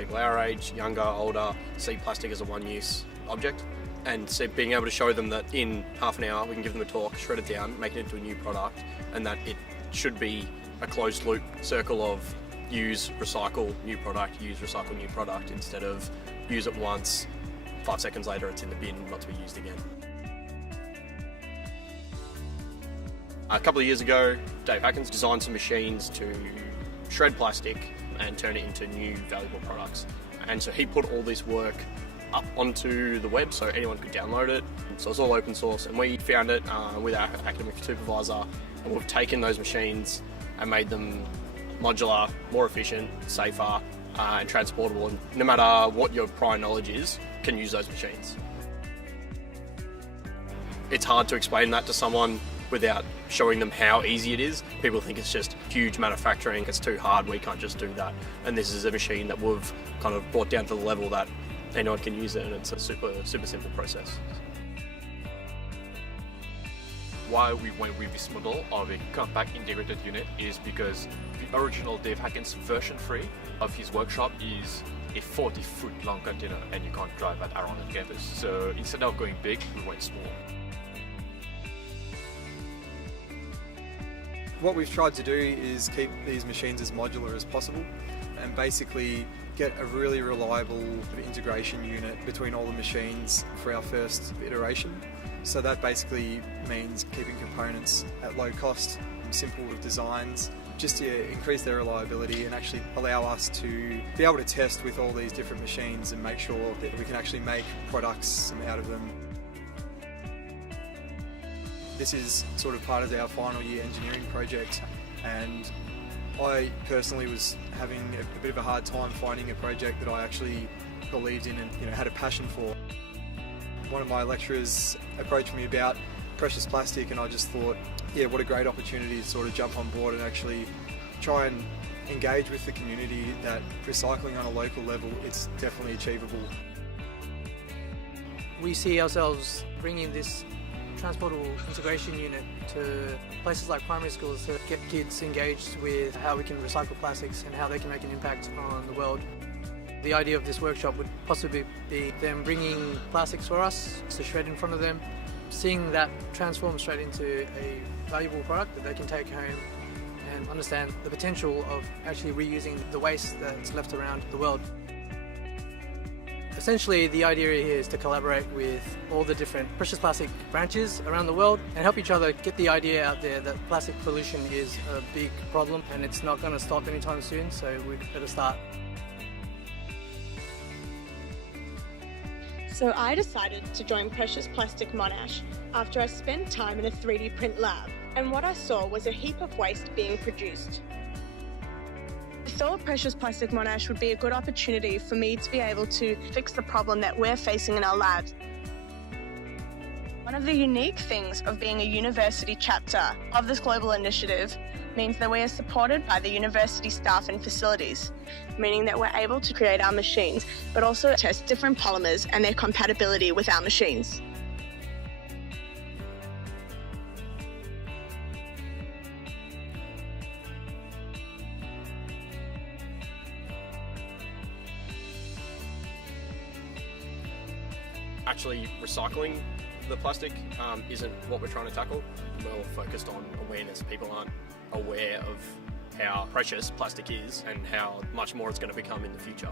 people our age, younger, older, see plastic as a one-use object, and so being able to show them that in half an hour we can give them a talk, shred it down, make it into a new product, and that it should be a closed loop circle of use, recycle, new product, use, recycle, new product, instead of use it once, 5 seconds later it's in the bin, not to be used again. A couple of years ago, Dave Hackins designed some machines to shred plastic and turn it into new valuable products. And so he put all this work up onto the web so anyone could download it. So it's all open source, and we found it with our academic supervisor, and we've taken those machines and made them modular, more efficient, safer, and transportable. And no matter what your prior knowledge is, can use those machines. It's hard to explain that to someone without showing them how easy it is. People think it's just huge manufacturing, it's too hard, we can't just do that. And this is a machine that we've kind of brought down to the level that anyone can use it, and it's a super simple process. Why we went with this model of a compact integrated unit is because the original Dave Hackins version 3 of his workshop is a 40-foot long container, and you can't drive that around on campus. So instead of going big, we went small. What we've tried to do is keep these machines as modular as possible, and basically get a really reliable integration unit between all the machines for our first iteration. So that basically means keeping components at low cost, simple designs, just to increase their reliability and actually allow us to be able to test with all these different machines and make sure that we can actually make products out of them. This is sort of part of our final year engineering project, and I personally was having a bit of a hard time finding a project that I actually believed in and had a passion for. One of my lecturers approached me about precious plastic, and I just thought, yeah, what a great opportunity to sort of jump on board and actually try and engage with the community that recycling on a local level, it's definitely achievable. We see ourselves bringing this transportable integration unit to places like primary schools to get kids engaged with how we can recycle plastics and how they can make an impact on the world. The idea of this workshop would possibly be them bringing plastics for us to shred in front of them, seeing that transform straight into a valuable product that they can take home and understand the potential of actually reusing the waste that's left around the world. Essentially, the idea here is to collaborate with all the different precious plastic branches around the world and help each other get the idea out there that plastic pollution is a big problem and it's not going to stop anytime soon, so we'd better start. So I decided to join Precious Plastic Monash after I spent time in a 3D print lab, and what I saw was a heap of waste being produced. I thought Precious Plastic Monash would be a good opportunity for me to be able to fix the problem that we're facing in our labs. One of the unique things of being a university chapter of this global initiative means that we are supported by the university staff and facilities, meaning that we're able to create our machines, but also test different polymers and their compatibility with our machines. Actually, recycling the plastic isn't what we're trying to tackle. We're focused on awareness. People aren't aware of how precious plastic is and how much more it's going to become in the future.